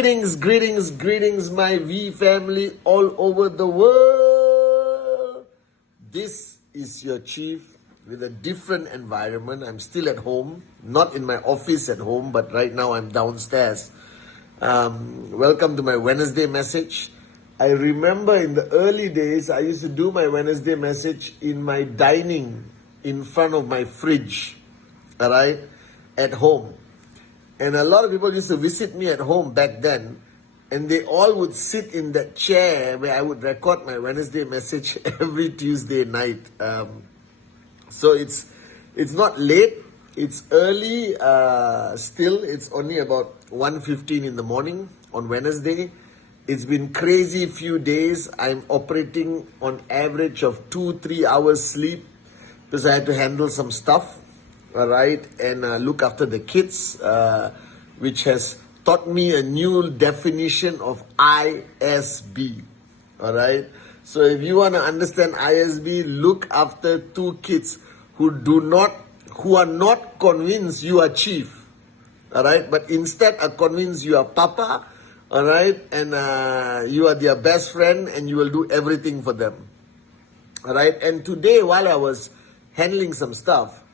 Greetings, my V family all over the world. This is your chief with a different environment. I'm still at home, not in my office at home, but right now I'm downstairs. Welcome to my Wednesday message. I remember in the early days, I used to do my Wednesday message in my dining in front of my fridge, all right, at home. And a lot of people used to visit me at home back then, and they all would sit in that chair where I would record my Wednesday message every Tuesday night. So it's not late, it's early still. It's only about 1:15 in the morning on Wednesday. It's been crazy few days. I'm operating on average of 2-3 hours sleep because I had to handle some stuff. All right, and look after the kids, which has taught me a new definition of ISB. All right, so if you want to understand ISB, look after two kids who are not convinced you are chief. All right, but instead are convinced you are papa. All right, and you are their best friend, and you will do everything for them. All right, and today while I was handling some stuff,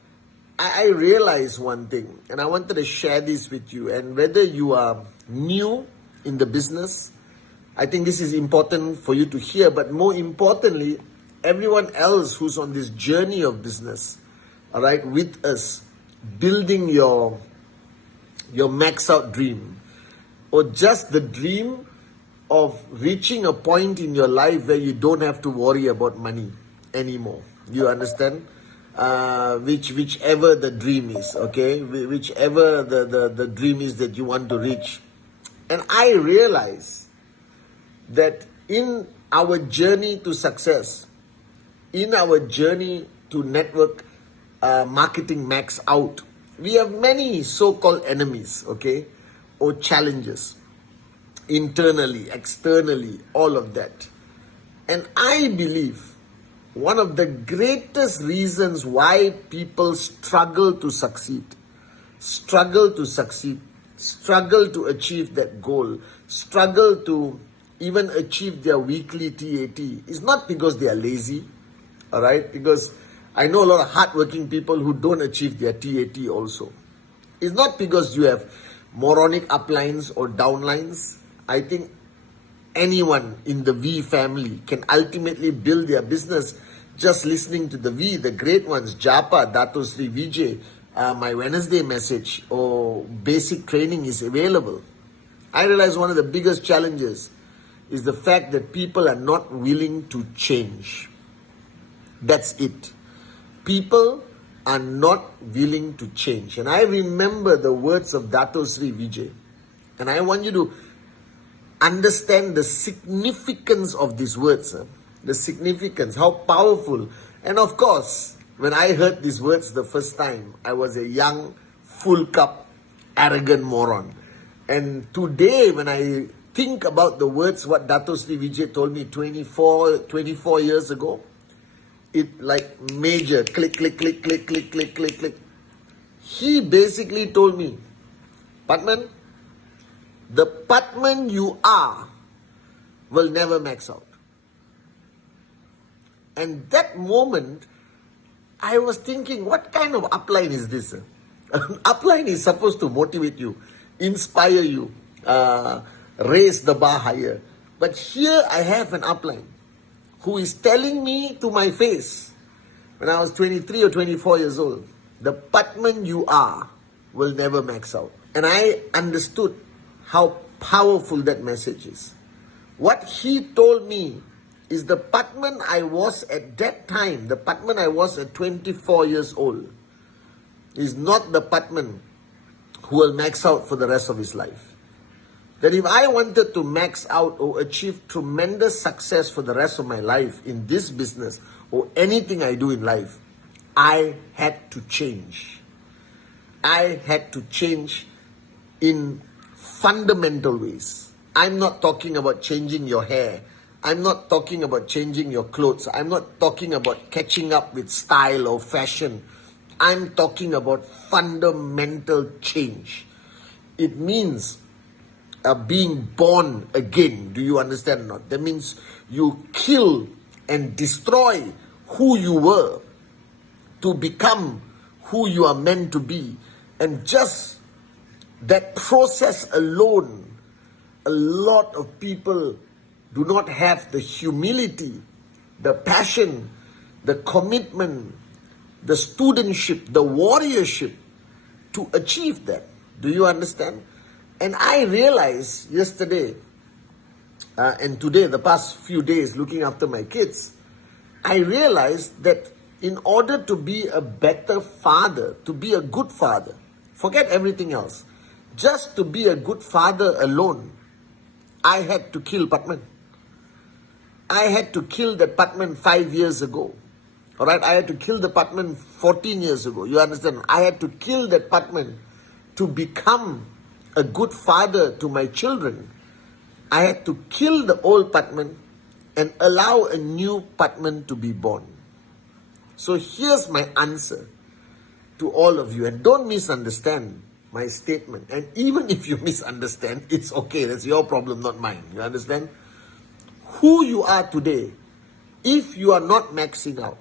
I realized one thing, and I wanted to share this with you. And whether you are new in the business, I think this is important for you to hear. But more importantly, everyone else who's on this journey of business, all right, with us, building your max out dream, or just the dream of reaching a point in your life where you don't have to worry about money anymore. You understand? Whichever the dream is, okay? Whichever the dream is that you want to reach. And I realize that in our journey to success, in our journey to network marketing max out, we have many so-called enemies, okay? Or challenges, internally, externally, all of that. And I believe one of the greatest reasons why people struggle to achieve that goal, struggle to even achieve their weekly TAT is not because they are lazy, all right? Because I know a lot of hardworking people who don't achieve their TAT also. It's not because you have moronic uplines or downlines. I think anyone in the V family can ultimately build their business just listening to the V, the great ones, Japa, Dato Sri Vijay, my Wednesday message or basic training is available. I realize one of the biggest challenges is the fact that people are not willing to change. That's it. People are not willing to change. And I remember the words of Dato Sri Vijay. And I want you to understand the significance of these words. The significance, how powerful. And of course, when I heard these words the first time, I was a young, full cup, arrogant moron. And today, when I think about the words, what Dato Sri Vijay told me 24 years ago, it like major, click. He basically told me, Pathman, the Pathman you are will never max out. And that moment, I was thinking, what kind of upline is this? Upline is supposed to motivate you, inspire you, raise the bar higher. But here I have an upline who is telling me to my face, when I was 23 or 24 years old, the Pathman you are will never max out. And I understood how powerful that message is. What he told me is the Pathman I was at that time, the Pathman I was at 24 years old, is not the Pathman who will max out for the rest of his life. That if I wanted to max out or achieve tremendous success for the rest of my life in this business or anything I do in life, I had to change. I had to change in fundamental ways. I'm not talking about changing your hair. I'm not talking about changing your clothes. I'm not talking about catching up with style or fashion. I'm talking about fundamental change. It means being born again. Do you understand or not? That means you kill and destroy who you were to become who you are meant to be. And just that process alone, a lot of people do not have the humility, the passion, the commitment, the studentship, the warriorship to achieve that. Do you understand? And I realized yesterday and today, the past few days, looking after my kids, I realized that in order to be a better father, to be a good father, forget everything else, just to be a good father alone, I had to kill Pathman. I had to kill that Pathman 5 years ago. Alright, I had to kill the Pathman 14 years ago. You understand? I had to kill that Pathman to become a good father to my children. I had to kill the old Pathman and allow a new Pathman to be born. So here's my answer to all of you. And don't misunderstand my statement. And even if you misunderstand, it's okay. That's your problem, not mine. You understand? Who you are today, if you are not maxing out,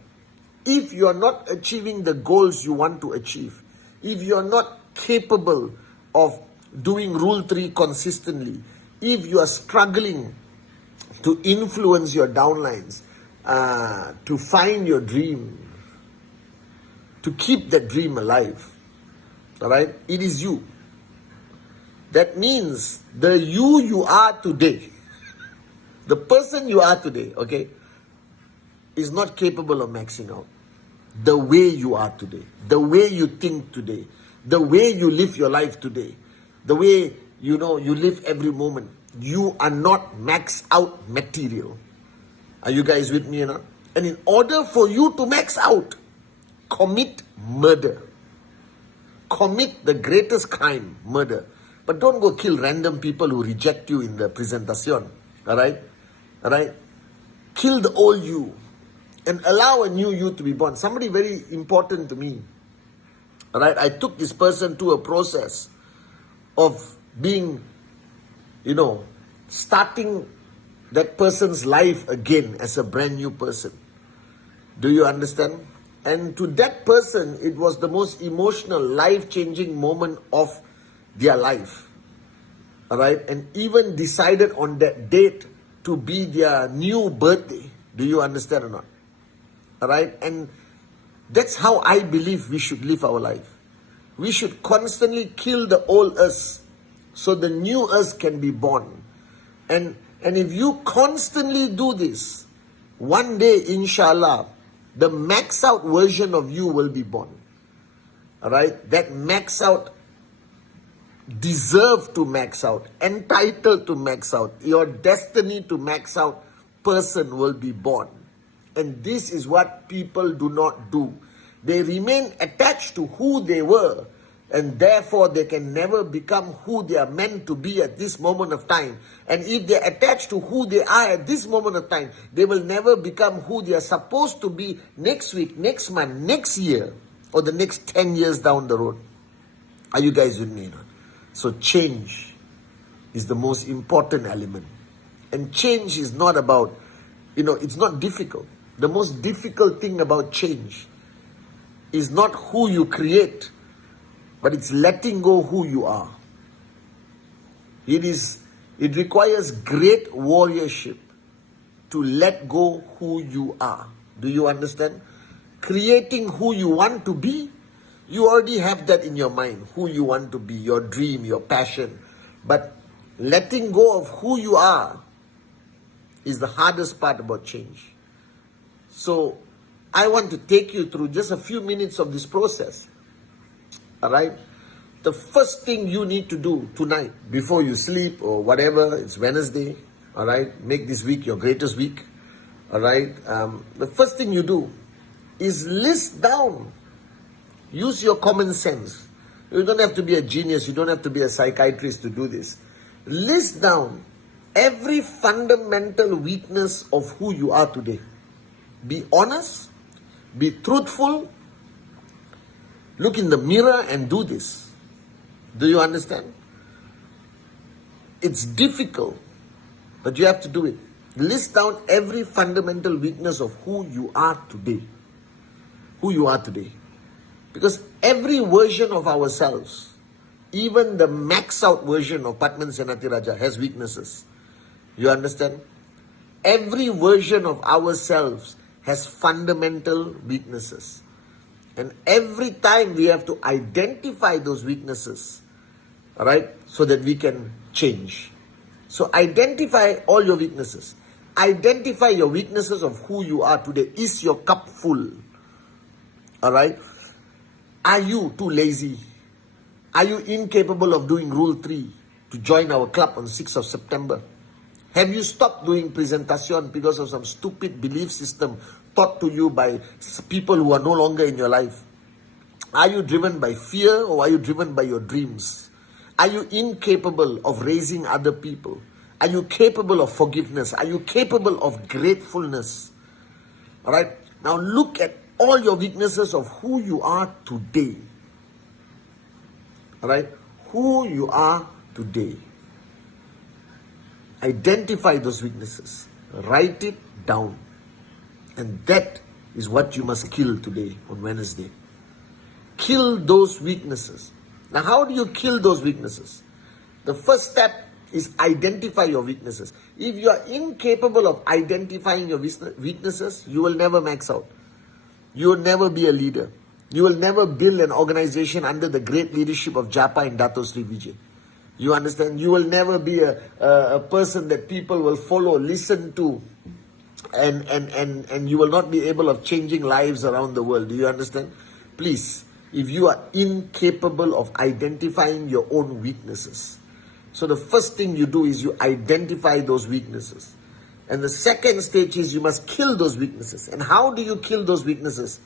if you are not achieving the goals you want to achieve, if you are not capable of doing Rule 3 consistently, if you are struggling to influence your downlines, to find your dream, to keep that dream alive, all right, it is you. That means the you are today, the person you are today, okay, is not capable of maxing out. The way you are today, the way you think today, the way you live your life today, the way you live every moment, you are not maxed out material. Are you guys with me or not? And in order for you to max out, commit murder. Commit the greatest crime, murder. But don't go kill random people who reject you in the presentation. Alright? Alright? Kill the old you and allow a new you to be born. Somebody very important to me. Alright? I took this person to a process of being, starting that person's life again as a brand new person. Do you understand? And to that person, it was the most emotional, life-changing moment of their life. Alright? And even decided on that date to be their new birthday. Do you understand or not? Alright? And that's how I believe we should live our life. We should constantly kill the old us so the new us can be born. And if you constantly do this, one day, inshallah, the max out version of you will be born. Alright? That max out, deserve to max out, entitled to max out, your destiny to max out person will be born. And this is what people do not do. They remain attached to who they were, and therefore they can never become who they are meant to be at this moment of time. And if they are attached to who they are at this moment of time, they will never become who they are supposed to be next week, next month, next year, or the next 10 years down the road. Are you guys with me? So change is the most important element. And change is not about, it's not difficult. The most difficult thing about change is not who you create, but it's letting go who you are. It requires great warriorship to let go who you are. Do you understand? Creating who you want to be, you already have that in your mind, who you want to be, your dream, your passion. But letting go of who you are is the hardest part about change. So I want to take you through just a few minutes of this process. Alright? The first thing you need to do tonight, before you sleep or whatever, it's Wednesday, alright? Make this week your greatest week, alright? The first thing you do is list down. Use your common sense. You don't have to be a genius, you don't have to be a psychiatrist to do this. List down every fundamental weakness of who you are today. Be honest, be truthful, look in the mirror and do this. Do you understand? It's difficult, but you have to do it. List down every fundamental weakness of who you are today. Who you are today. Because every version of ourselves, even the max out version of Pathman Senathirajah has weaknesses. You understand? Every version of ourselves has fundamental weaknesses. And every time we have to identify those weaknesses, all right, so that we can change. So identify all your weaknesses. Identify your weaknesses of who you are today. Is your cup full? All right? Are you too lazy? Are you incapable of doing Rule 3 to join our club on 6th of September? Have you stopped doing presentation because of some stupid belief system taught to you by people who are no longer in your life? Are you driven by fear or are you driven by your dreams? Are you incapable of raising other people? Are you capable of forgiveness? Are you capable of gratefulness? All right. Now look at all your weaknesses of who you are today. All right. Who you are today. Identify those weaknesses. Write it down. And that is what you must kill today on Wednesday. Kill those weaknesses. Now, how do you kill those weaknesses? The first step is identify your weaknesses. If you are incapable of identifying your weaknesses, you will never max out. You will never be a leader. You will never build an organization under the great leadership of Japa and Dato Sri Vijay. You understand? You will never be a person that people will follow, listen to, and you will not be able of changing lives around the world. Do you understand? Please, if you are incapable of identifying your own weaknesses, so the first thing you do is you identify those weaknesses. And the second stage is you must kill those weaknesses. And how do you kill those weaknesses?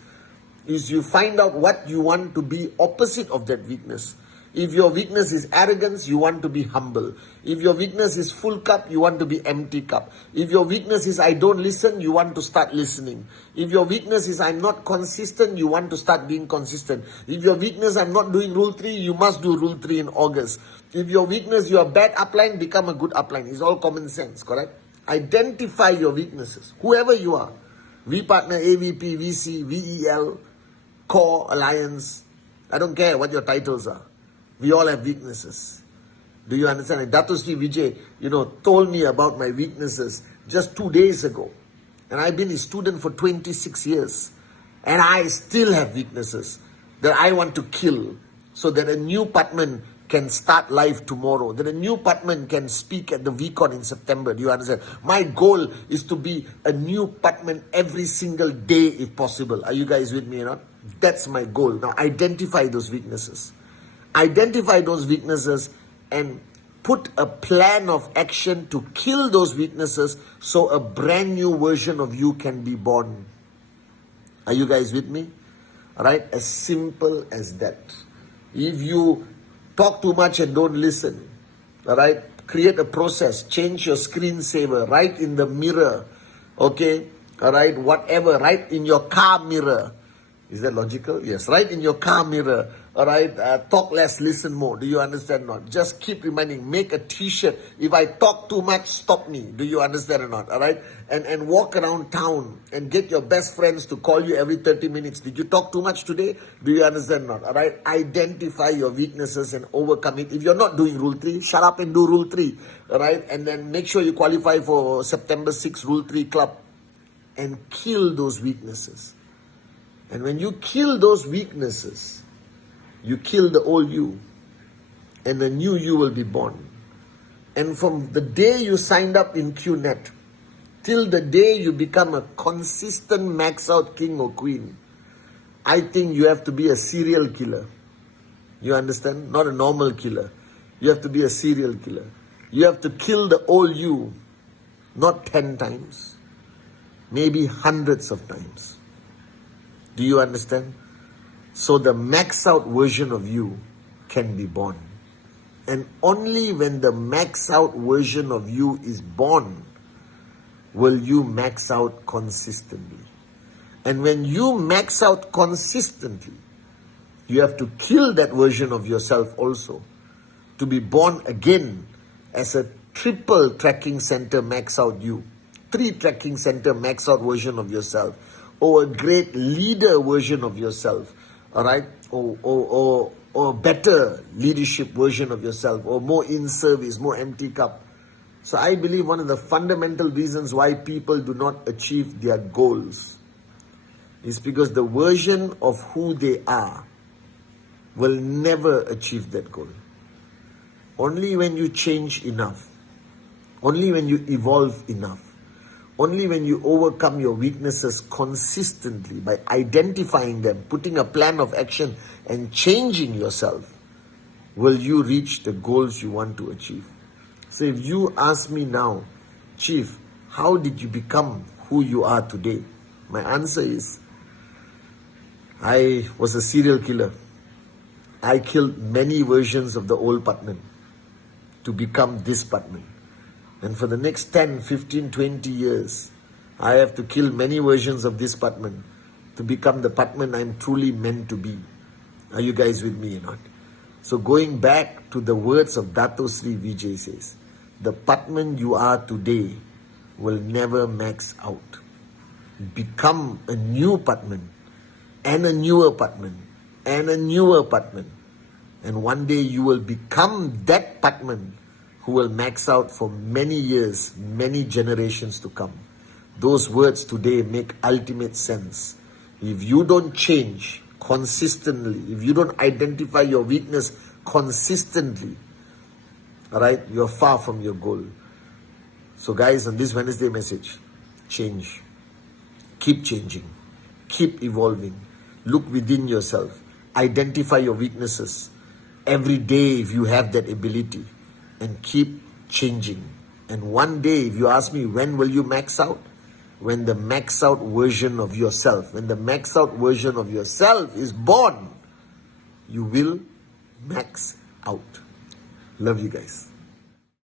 Is you find out what you want to be opposite of that weakness. If your weakness is arrogance, you want to be humble. If your weakness is full cup, you want to be empty cup. If your weakness is I don't listen, you want to start listening. If your weakness is I'm not consistent, you want to start being consistent. If your weakness I'm not doing Rule 3, you must do Rule 3 in August. If your weakness you are bad upline, become a good upline. It's all common sense, correct? Identify your weaknesses. Whoever you are. V partner, AVP, VC, VEL, Core, Alliance. I don't care what your titles are. We all have weaknesses. Do you understand? And Dato Sri Vijay, told me about my weaknesses just 2 days ago. And I've been a student for 26 years. And I still have weaknesses that I want to kill so that a new Pathman can start life tomorrow. That a new Pathman can speak at the VCon in September. Do you understand? My goal is to be a new Pathman every single day if possible. Are you guys with me or not? That's my goal. Now identify those weaknesses. Identify those weaknesses and put a plan of action to kill those weaknesses so a brand new version of you can be born. Are you guys with me? All right? As simple as that. If you talk too much and don't listen, all right? Create a process. Change your screensaver. Write in the mirror. Okay? All right? Whatever. Write in your car mirror. Is that logical? Yes. Write in your car mirror. All right, talk less, listen more. Do you understand or not? Just keep reminding. Make a t-shirt. If I talk too much, stop me. Do you understand or not? All right, and walk around town and get your best friends to call you every 30 minutes. Did you talk too much today? Do you understand or not? All right, identify your weaknesses and overcome it. If you're not doing Rule 3, shut up and do Rule 3. All right, and then make sure you qualify for September 6th Rule 3 Club and kill those weaknesses. And when you kill those weaknesses, you kill the old you, and the new you will be born. And from the day you signed up in QNet, till the day you become a consistent max out king or queen, I think you have to be a serial killer. You understand? Not a normal killer. You have to be a serial killer. You have to kill the old you, not 10 times, maybe hundreds of times. Do you understand? So the max out version of you can be born. And only when the max out version of you is born will you max out consistently. And when you max out consistently, you have to kill that version of yourself also to be born again as a triple tracking center max out you, 3 tracking center max out version of yourself, or a great leader version of yourself, all right, or a better leadership version of yourself, or more in service, more empty cup. So I believe one of the fundamental reasons why people do not achieve their goals is because the version of who they are will never achieve that goal. Only when you change enough, only when you evolve enough, only when you overcome your weaknesses consistently by identifying them, putting a plan of action and changing yourself, will you reach the goals you want to achieve. So if you ask me now, Chief, how did you become who you are today? My answer is, I was a serial killer. I killed many versions of the old Pathman to become this Pathman. And for the next 10, 15, 20 years, I have to kill many versions of this Pathman to become the Pathman I'm truly meant to be. Are you guys with me or not? So going back to the words of Dato Sri Vijay says, the Pathman you are today will never max out. Become a new Pathman, and a newer Pathman, and a newer Pathman. And one day you will become that Pathman who will max out for many years, many generations to come. Those words today make ultimate sense. If you don't change consistently, if you don't identify your weakness consistently, all right, you're far from your goal. So guys, on this Wednesday message, change. Keep changing. Keep evolving. Look within yourself. Identify your weaknesses. Every day if you have that ability. And keep changing. And one day, if you ask me, when will you max out? When the max out version of yourself, when the max out version of yourself is born, you will max out. Love you guys.